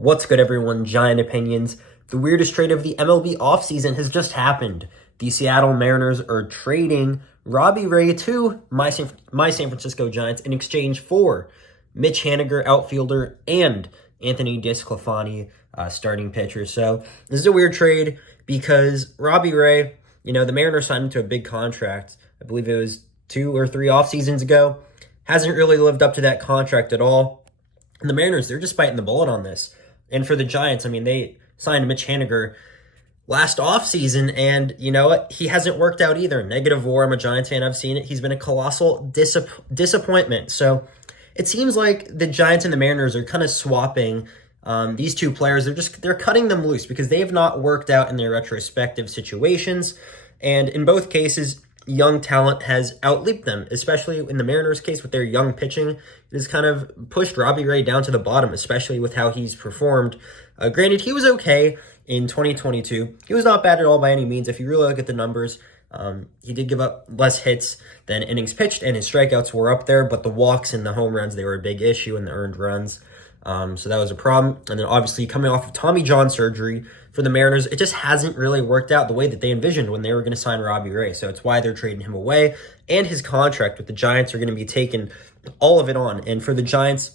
What's good, everyone? Giant Opinions. The weirdest trade of the MLB offseason has just happened. The Seattle Mariners are trading Robbie Ray to my San Francisco Giants in exchange for Mitch Haniger, outfielder, and Anthony DeSclafani, starting pitcher. So this is a weird trade because Robbie Ray, the Mariners signed him to a big contract. I believe it was 2 or 3 off seasons ago. Hasn't really lived up to that contract at all. And the Mariners, they're just biting the bullet on this. And for the Giants, they signed Mitch Haniger last offseason, and you know what? He hasn't worked out either. Negative WAR, I'm a Giants fan, I've seen it. He's been a colossal disappointment. So it seems like the Giants and the Mariners are kind of swapping these two players. They're cutting them loose because they have not worked out in their retrospective situations. And in both cases, young talent has outleaped them, especially in the Mariners' case with their young pitching. It has kind of pushed Robbie Ray down to the bottom, especially with how he's performed. Granted, he was okay in 2022. He was not bad at all by any means. If you really look at the numbers, he did give up less hits than innings pitched, and his strikeouts were up there, but the walks and the home runs, they were a big issue, and the earned runs. So that was a problem. And then obviously coming off of Tommy John surgery for the Mariners, it just hasn't really worked out the way that they envisioned when they were going to sign Robbie Ray. So it's why they're trading him away. And his contract with the Giants are going to be taking all of it on. And for the Giants,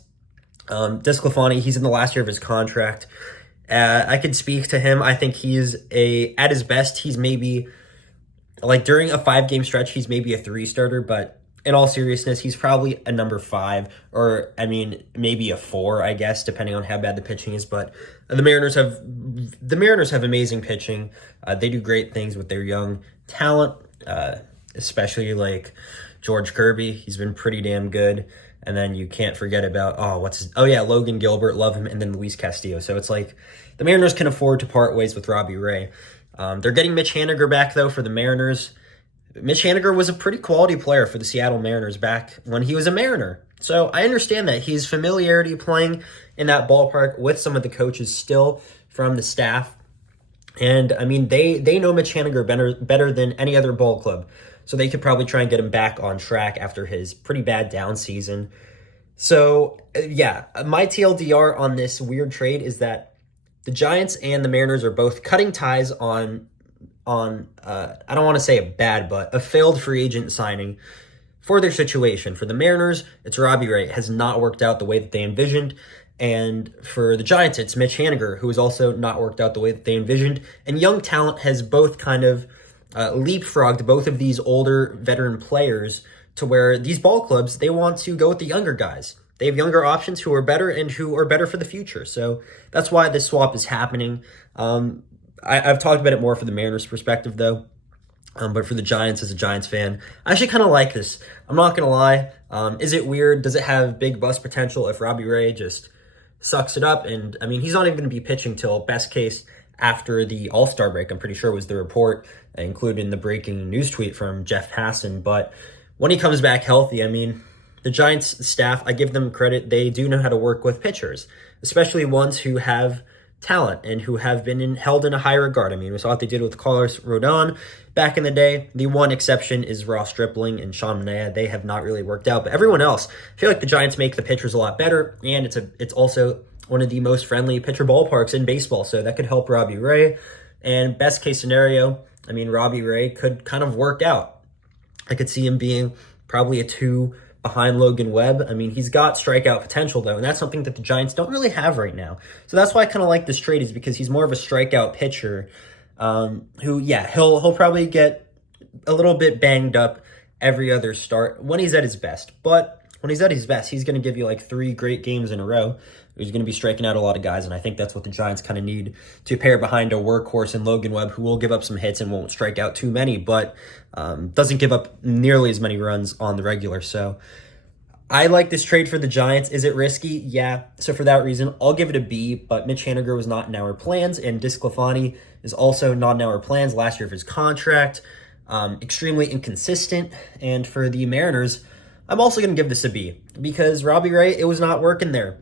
DeSclafani, he's in the last year of his contract. I could speak to him. I think he's at his best, he's maybe, during a 5-game stretch, he's maybe a 3 starter, but in all seriousness, he's probably a number 5, or maybe a 4, I guess, depending on how bad the pitching is. But the Mariners have amazing pitching. They do great things with their young talent, especially like George Kirby. He's been pretty damn good. And then you can't forget about Logan Gilbert, love him, and then Luis Castillo. So it's like the Mariners can afford to part ways with Robbie Ray. They're getting Mitch Haniger back though for the Mariners. Mitch Haniger was a pretty quality player for the Seattle Mariners back when he was a Mariner. So I understand that his familiarity playing in that ballpark with some of the coaches still from the staff. And they know Mitch Haniger better than any other ball club. So they could probably try and get him back on track after his pretty bad down season. So my TLDR on this weird trade is that the Giants and the Mariners are both cutting ties on I don't want to say a bad, but a failed free agent signing for their situation. For the Mariners, it's Robbie Ray. It has not worked out the way that they envisioned. And for the Giants, it's Mitch Haniger, who has also not worked out the way that they envisioned. And young talent has both kind of leapfrogged both of these older veteran players to where these ball clubs, they want to go with the younger guys. They have younger options who are better and who are better for the future. So that's why this swap is happening. I've talked about it more for the Mariners' perspective, though. But for the Giants, as a Giants fan, I actually kind of like this. I'm not going to lie. Is it weird? Does it have big bust potential if Robbie Ray just sucks it up? And, he's not even going to be pitching till best case after the All-Star break, I'm pretty sure was the report, including the breaking news tweet from Jeff Passan. But when he comes back healthy, the Giants staff, I give them credit. They do know how to work with pitchers, especially ones who have talent and who have been held in a high regard. We saw what they did with Carlos Rodon back in the day. The one exception is Ross Stripling and Sean Manaea. They have not really worked out, but everyone else, I feel like the Giants make the pitchers a lot better, and it's also one of the most friendly pitcher ballparks in baseball, so that could help Robbie Ray. And best case scenario, Robbie Ray could kind of work out. I could see him being probably a 2 behind Logan Webb. He's got strikeout potential, though, and that's something that the Giants don't really have right now. So that's why I kind of like this trade, is because he's more of a strikeout pitcher who, he'll probably get a little bit banged up every other start when he's at his best. But when he's at his best, he's going to give you 3 great games in a row. He's going to be striking out a lot of guys, and I think that's what the Giants kind of need to pair behind a workhorse in Logan Webb, who will give up some hits and won't strike out too many, but doesn't give up nearly as many runs on the regular. So I like this trade for the Giants. Is it risky? Yeah. So for that reason, I'll give it a B, but Mitch Haniger was not in our plans, and DeSclafani is also not in our plans last year of his contract. Extremely inconsistent. And for the Mariners, I'm also going to give this a B because Robbie Ray, it was not working there.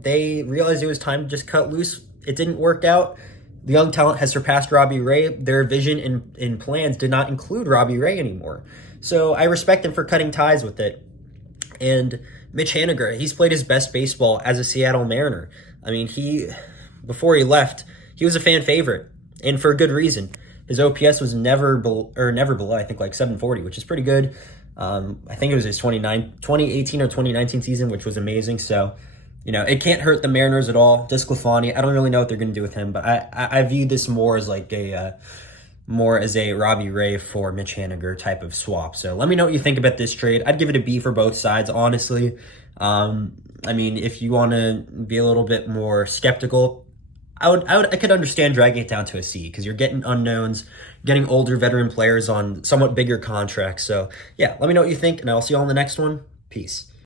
They realized it was time to just cut loose. It didn't work out. The young talent has surpassed Robbie Ray. Their vision in plans did not include Robbie Ray anymore. So I respect them for cutting ties with it. And Mitch Haniger, he's played his best baseball as a Seattle Mariner. before he left, he was a fan favorite, and for a good reason. His OPS was never below, I think, like 740, which is pretty good. I think it was his 2018 or 2019 season, which was amazing. So, it can't hurt the Mariners at all. DeSclafani, I don't really know what they're going to do with him, but I view this more as like more as a Robbie Ray for Mitch Haniger type of swap. So let me know what you think about this trade. I'd give it a B for both sides, honestly. If you want to be a little bit more skeptical, I could understand dragging it down to a C, because you're getting unknowns, getting older veteran players on somewhat bigger contracts. So yeah, let me know what you think, and I'll see you all in the next one. Peace.